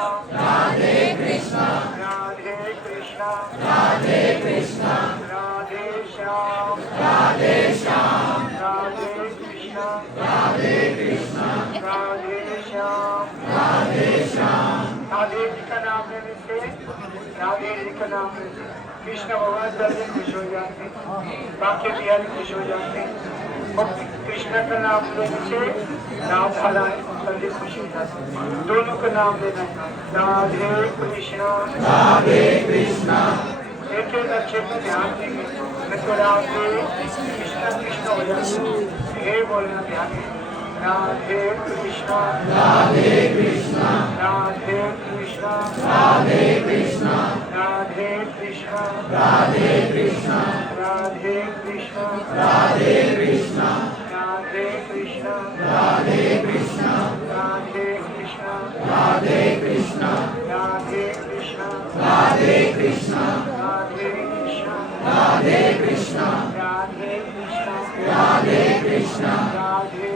राधे कृष्णा राधे कृष्णा राधे कृष्णा राधे श्याम राधे श्याम राधे कृष्णा राधे कृष्णा राधे श्याम राधे श्याम राधे जी का नाम लेने से राधे जी का नाम लेने से कृष्ण भगवान जल्दी खुश हो जाते हैं, बाकी बिहारी खुश हो जाते हैं। और कृष्ण का नाम लेने से राधा रानी जल्दी खुश हो जाते हैं। दोनों का नाम लेना है, राधे कृष्णा राधे कृष्णा एक एक अक्षर का ध्यान देंगे, मैं तो राधे कृष्णा कृष्ण हो जाते हे बोलना ध्यान है। राधे कृष्णा राधे कृष्णा राधे कृष्णा राधे कृष्णा राधे कृष्णा राधे कृष्णा राधे कृष्णा राधे कृष्णा राधे कृष्णा राधे कृष्णा राधे कृष्णा राधे कृष्णा राधे कृष्णा राधे कृष्णा राधे कृष्णा राधे कृष्णा राधे कृष्णा राधे कृष्णा राधे